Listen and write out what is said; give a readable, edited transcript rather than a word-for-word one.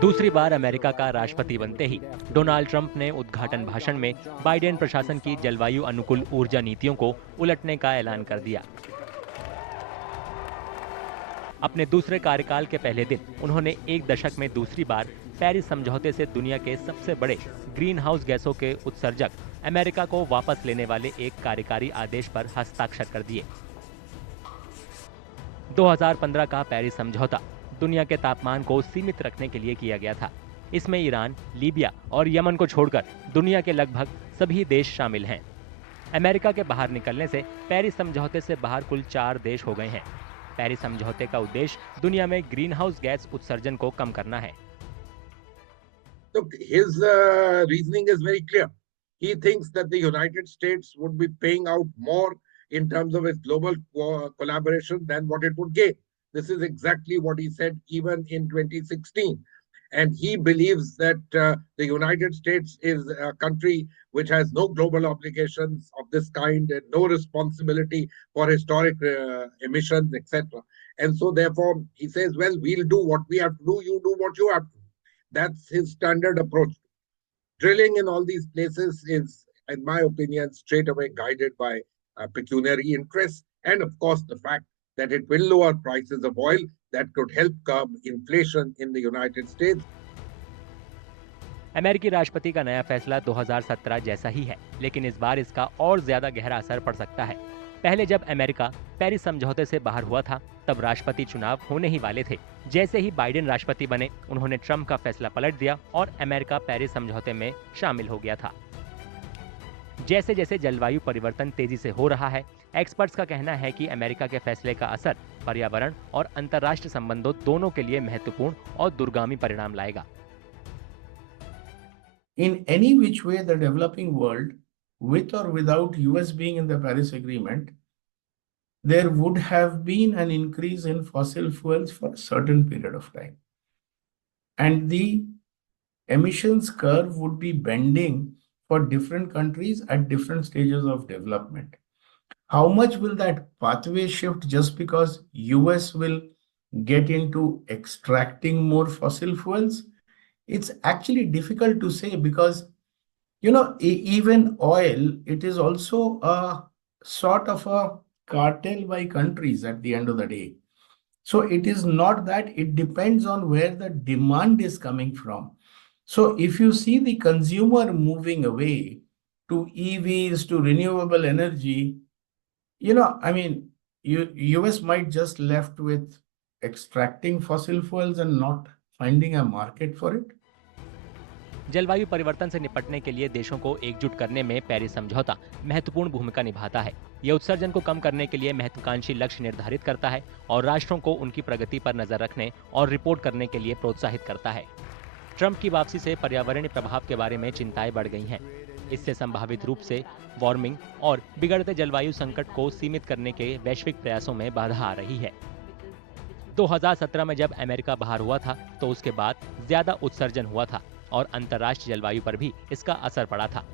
दूसरी बार अमेरिका का राष्ट्रपति बनते ही डोनाल्ड ट्रंप ने उद्घाटन भाषण में बाइडेन प्रशासन की जलवायु अनुकूल ऊर्जा नीतियों को उलटने का ऐलान कर दिया। अपने दूसरे कार्यकाल के पहले दिन उन्होंने एक दशक में दूसरी बार पेरिस समझौते से दुनिया के सबसे बड़े ग्रीन हाउस गैसों के उत्सर्जक अमेरिका को वापस लेने वाले एक कार्यकारी आदेश पर हस्ताक्षर कर दिए। 2015 का पेरिस समझौता दुनिया के तापमान को सीमित रखने के लिए किया गया था। इसमें ईरान, लीबिया और यमन को छोड़कर दुनिया के लगभग सभी देश शामिल हैं। अमेरिका के बाहर निकलने से पेरिस समझौते से बाहर कुल 4 देश हो गए हैं। पेरिस समझौते का उद्देश्य दुनिया में ग्रीन हाउस गैस उत्सर्जन को कम करना है। Look, his reasoning is very clear. He thinks that the United States would be paying out more in terms of its global collaboration than what it would gain. This is exactly what he said even in 2016. And he believes that the United States is a country which has no global obligations of this kind and no responsibility for historic emissions, etc. And so, therefore, he says, well, we'll do what we have to do, you do what you have to do. That's his standard approach. Drilling in all these places is, in my opinion, straight away guided by pecuniary interests, and of course the fact that it will lower prices of oil that could help curb inflation in the United States. अमेरिकी राष्ट्रपति का नया फैसला 2017 जैसा ही है, लेकिन इस बार इसका और ज्यादा गहरा असर पड़ सकता है। पहले जब अमेरिका पेरिस समझौते से बाहर हुआ था, तब राष्ट्रपति चुनाव होने ही वाले थे। जैसे ही बाइडेन राष्ट्रपति बने, उन्होंने ट्रंप का फैसला पलट दिया और अमेरिका पेरिस समझौते में शामिल हो गया था। जैसे जैसे जलवायु परिवर्तन तेजी से हो रहा है, एक्सपर्ट्स का कहना है कि अमेरिका के फैसले का असर पर्यावरण और अंतर्राष्ट्रीय संबंधों दोनों के लिए महत्वपूर्ण और दूरगामी परिणाम लाएगा। In any which way, the developing world, with or without US being in the Paris Agreement, there would have been an increase in fossil fuels for a certain period of time. And the emissions curve would be bending for different countries at different stages of development. How much will that pathway shift just because US will get into extracting more fossil fuels? It's actually difficult to say because, even oil, it is also a sort of a cartel by countries at the end of the day. So it is not that, it depends on where the demand is coming from. So if you see the consumer moving away to EVs, to renewable energy, US might just left with extracting fossil fuels and not finding a market for it. जलवायु परिवर्तन से निपटने के लिए देशों को एकजुट करने में पेरिस समझौता महत्वपूर्ण भूमिका निभाता है। यह उत्सर्जन को कम करने के लिए महत्वाकांक्षी लक्ष्य निर्धारित करता है और राष्ट्रों को उनकी प्रगति पर नजर रखने और रिपोर्ट करने के लिए प्रोत्साहित करता है। ट्रंप की वापसी से पर्यावरणीय प्रभाव के बारे में चिंताएं बढ़ गई हैं। इससे संभावित रूप से वार्मिंग और बिगड़ते जलवायु संकट को सीमित करने के वैश्विक प्रयासों में बाधा आ रही है। 2017 में जब अमेरिका बाहर हुआ था, तो उसके बाद ज्यादा उत्सर्जन हुआ था और अंतर्राष्ट्रीय जलवायु पर भी इसका असर पड़ा था।